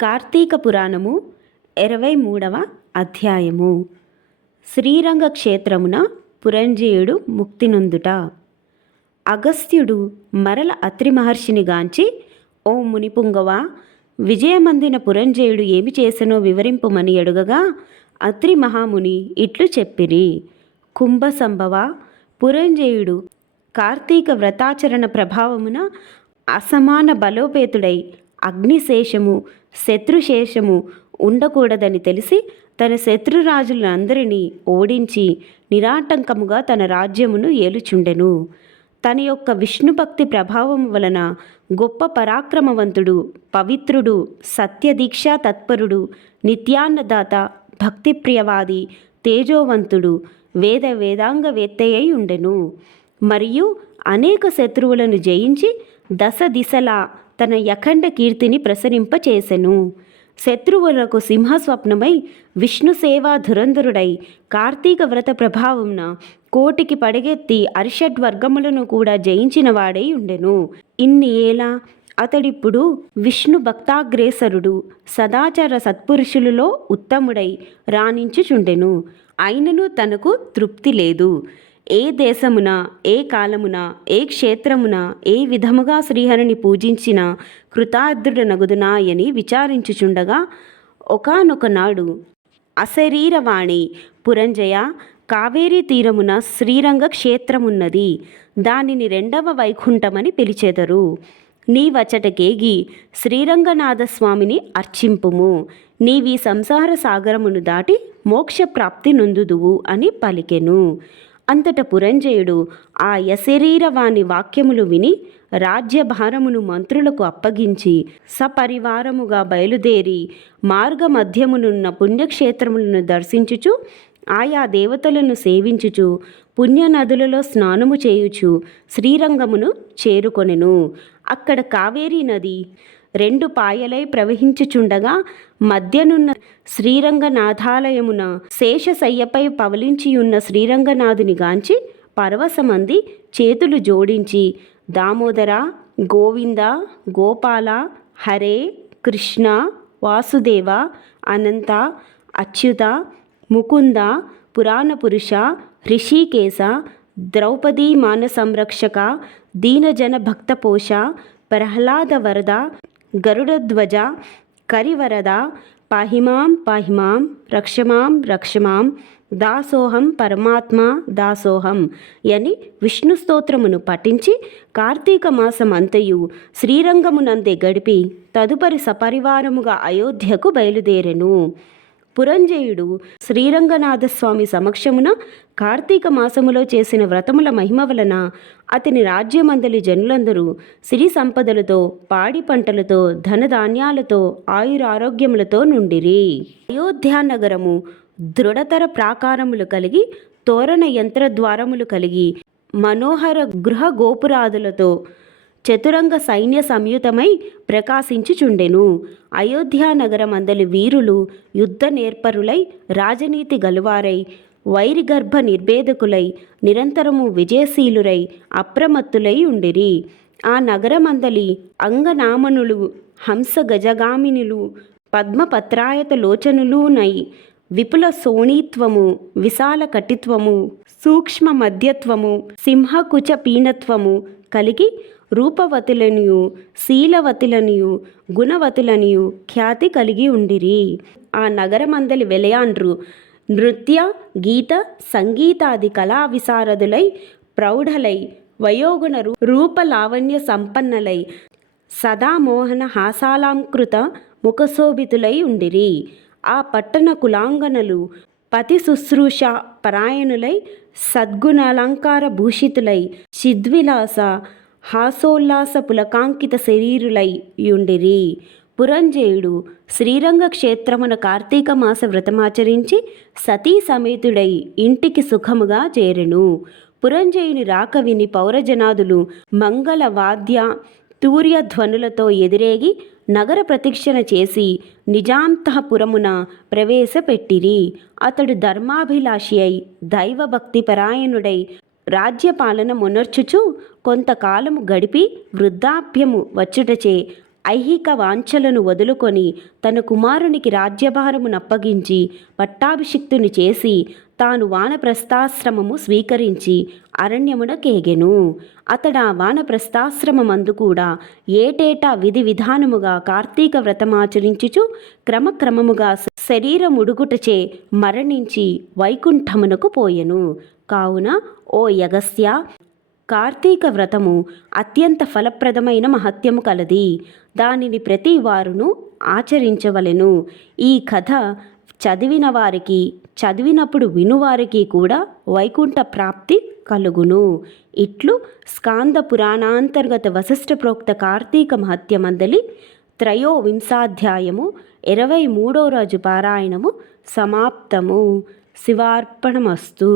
కార్తీక పురాణము 23వ అధ్యాయము. శ్రీరంగ క్షేత్రమున పురంజేయుడు ముక్తి నొందుట. అగస్త్యుడు మరల అత్రి మహర్షిని గాంచి, ఓ మునిపుంగవ, విజయమందిన పురంజేయుడు ఏమి చేసెనో వివరింపుమని అడుగగా, అత్రి మహాముని ఇట్లు చెప్పిరి. కుంభసంభవ, పురంజేయుడు కార్తీక వ్రతాచరణ ప్రభావమున అసమాన బలోపేతుడై అగ్నిశేషము శత్రుశేషము ఉండకూడదని తెలిసి తన శత్రురాజులందరినీ ఓడించి నిరాటంకముగా తన రాజ్యమును ఏలుచుండెను. తన యొక్క విష్ణుభక్తి ప్రభావం వలన గొప్ప పరాక్రమవంతుడు, పవిత్రుడు, సత్యదీక్షా తత్పరుడు, నిత్యాన్నదాత, భక్తిప్రియవాది, తేజోవంతుడు, వేదాంగవేత్తయ్యి ఉండెను. మరియు అనేక శత్రువులను జయించి దశ దిశలా తన యఖండ కీర్తిని ప్రసరింపచేసెను. శత్రువులకు సింహస్వప్నమై విష్ణు సేవా ధురంధరుడై కార్తీక వ్రత ప్రభావంన కోటికి పడగెత్తి అరిషడ్వర్గములను కూడా జయించిన వాడై ఉండెను. ఇన్ని ఏలా అతడిప్పుడు విష్ణు భక్తాగ్రేసరుడు, సదాచార సత్పురుషులలో ఉత్తముడై రాణించుచుండెను. అయినను తనకు తృప్తి లేదు. ఏ దేశమున, ఏ కాలమున, ఏ క్షేత్రమున ఏ విధముగా శ్రీహరిని పూజించిన కృతార్థుడనగుదునా అని విచారించుచుండగా, ఒకానొక నాడు అశరీరవాణి, పురంజయ, కావేరీ తీరమున శ్రీరంగ క్షేత్రమున్నది. దానిని 2వ వైకుంఠమని పిలిచెదరు. నీవచటకేగి శ్రీరంగనాథస్వామిని అర్చింపుము. నీవీ సంసార సాగరమును దాటి మోక్షప్రాప్తి నొందుదువు అని పలికెను. అంతట పురంజయుడు ఆ యశరీరవాణి వాక్యములు విని రాజ్యభారమును మంత్రులకు అప్పగించి సపరివారముగా బయలుదేరి మార్గమధ్యమునున్న పుణ్యక్షేత్రములను దర్శించుచు ఆయా దేవతలను సేవించుచు పుణ్యనదులలో స్నానము చేయుచు శ్రీరంగమును చేరుకొనెను. అక్కడ కావేరీ నది 2 పాయలై ప్రవహించుచుండగా మధ్యనున్న శ్రీరంగనాథాలయమున శేషశయ్యపై పవలించియున్న శ్రీరంగనాథుని గాంచి పరవశమంది చేతులు జోడించి, దామోదర, గోవింద, గోపాల, హరే, కృష్ణ, వాసుదేవ, అనంత, అచ్యుత, ముకుంద, పురాణపురుష, ఋషికేశ, ద్రౌపదీ మాన సంరక్షక, దీనజన భక్తపోష, ప్రహ్లాద వరద, గరుడధ్వజ, కరివరద, పాహిమాం పాహిమాం, రక్షమాం రక్షమాం, దాసోహం పరమాత్మ దాసోహం అని విష్ణు స్తోత్రమును పఠించి కార్తీక మాసం అంతయు శ్రీరంగమునందే గడిపి తదుపరి సపరివారముగా అయోధ్యకు బయలుదేరెను. పురంజయుడు శ్రీరంగనాథస్వామి సమక్షమున కార్తీక మాసములో చేసిన వ్రతముల మహిమ వలన అతని రాజ్యమందలి జనులందరూ సిరి సంపదలతో, పాడి పంటలతో, ధనధాన్యాలతో, ఆయురారోగ్యములతో నుండిరి. అయోధ్యానగరము దృఢతర ప్రాకారములు కలిగి, తోరణ యంత్రద్వారములు కలిగి, మనోహర గృహ గోపురాదులతో చతురంగ సైన్య సంయుతమై ప్రకాశించుచుండెను. అయోధ్యానగరమందలి వీరులు యుద్ధ నేర్పరులై, రాజనీతి గలువారై, వైరిగర్భ నిర్భేదకులై, నిరంతరము విజయశీలురై, అప్రమత్తులై ఉండిరి. ఆ నగరమందలి అంగనామనులు, హంస గజగామినులు, పద్మపత్రాయత లోచనులునై విపుల శోణీత్వము, విశాల కటిత్వము, సూక్ష్మ మధ్యత్వము, సింహకుచ పీనత్వము కలిగి రూపవతులనియు, శీలవతులనియు, గుణవతులనియు ఖ్యాతి కలిగి ఉండిరి. ఆ నగరమందలి వెలయాండ్రు నృత్య, గీత, సంగీతాది కళా విశారదులై, ప్రౌఢలై, వయోగుణ రూపలావణ్య సంపన్నలై, సదామోహన హాసాలంకృత ముఖశోభితులై ఉండిరి. ఆ పట్టణ కులాంగనలు పతి శుశ్రూష పరాయణులై, సద్గుణాలంకార భూషితులై, చిద్విలాస హాసోల్లాస పులకాంకిత శరీరులై యుండిరి. పురంజయుడు శ్రీరంగ క్షేత్రమున కార్తీక మాస వ్రతమాచరించి సతీ సమేతుడై ఇంటికి సుఖముగా చేరెను. పురంజయుని రాక విని పౌరజనాదులు మంగళ వాద్య తూర్య ధ్వనులతో ఎదిరేగి నగర ప్రదక్షిణ చేసి నిజాంతఃపురమున ప్రవేశపెట్టిరి. అతడు ధర్మాభిలాషి అయి, దైవభక్తి పరాయణుడై రాజ్యపాలన మొనర్చుచు కొంతకాలము గడిపి వృద్ధాప్యము వచ్చుటచే ఐహిక వాంఛలను వదులుకొని తన కుమారునికి రాజ్యభారమునప్పగించి పట్టాభిషిక్తుని చేసి తాను వానప్రస్థాశ్రమము స్వీకరించి అరణ్యమునకేగెను. అతడా వానప్రస్థాశ్రమమందు కూడా ఏటేటా విధి విధానముగా కార్తీక వ్రతమాచరించుచు క్రమక్రమముగా శరీరముడుగుటచే మరణించి వైకుంఠమునకు పోయెను. కావున ఓ యగస్య, కార్తీక వ్రతము అత్యంత ఫలప్రదమైన మహత్యము కలది. దానిని ప్రతి వారును ఆచరించవలెను. ఈ కథ చదివిన వారికి, చదివినప్పుడు వినువారికి కూడా వైకుంఠ ప్రాప్తి కలుగును. ఇట్లు స్కాంద పురాణాంతర్గత వశిష్ఠ ప్రోక్త కార్తీక మహత్యమందలి 23వ 23వ రోజు పారాయణము సమాప్తము. శివార్పణమస్తు.